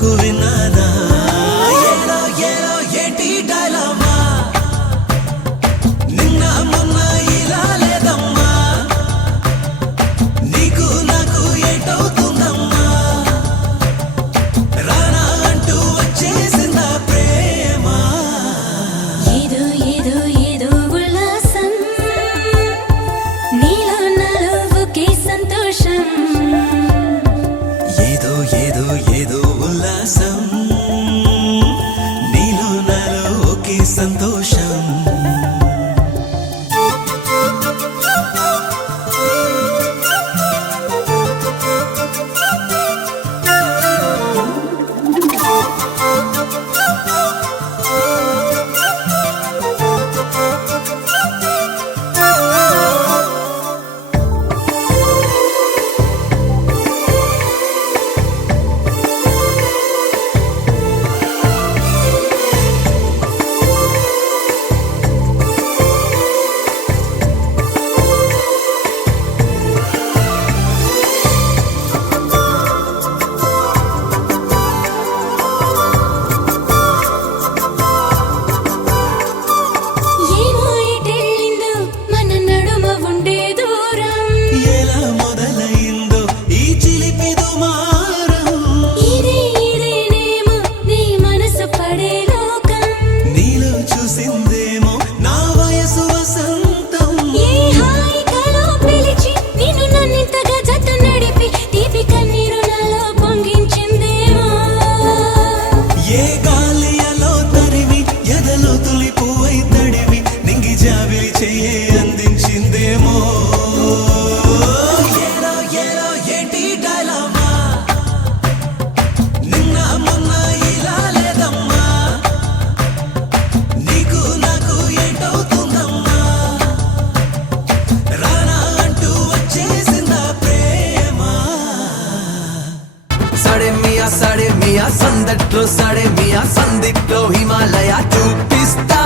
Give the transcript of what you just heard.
నాకు విన్నానా ఏలో ఏలో ఏంటి డైలమా నిన్న మొన్న ఇలా లేదమ్మా నీకు నాకు ఏంటవుతుందమ్మా రానా అంటూ వచ్చేసిందా ప్రేమ ఏదో ఏదో ఏదో ఉల్లాసం నీలో నాలో ఒకే సంతోషం ఏదో ఏదో ఏదో ఉల్లాసం నీలో నాలో ఒకే సంతోషం ఏమో ఎటెళ్ళిందో మన నడుమ ఉండే దూరం ఎలా మొదలైందో ఈ చిలిపి దుమారం ఇదేనేమో నీ మనసు పడే లోకం నీలో చూసిందేమో నా వయసు వసంతం ఏ హాయిగాలో పిలిచి నిన్ను నన్నింతగా జత నడిపి తీపి కన్నీరు నాలో పొంగించిందేమో ఏ గాలియలో తరిమి ఎదలో తొలి పువ్వై తడిమి నింగి జాబిలి చెయ్యే అందించిందేమో ఏలో ఏలో ఏంటి డైలమా నిన్న మొన్న ఇలా లేదమ్మా నీకు నాకు ఏంటవుతుందమ్మా రానా అంటూ వచ్చేసిందా ప్రేమ సాడే మియా సందట్లో సాడే మియా సందిట్లో హిమాలయ చూపిస్తా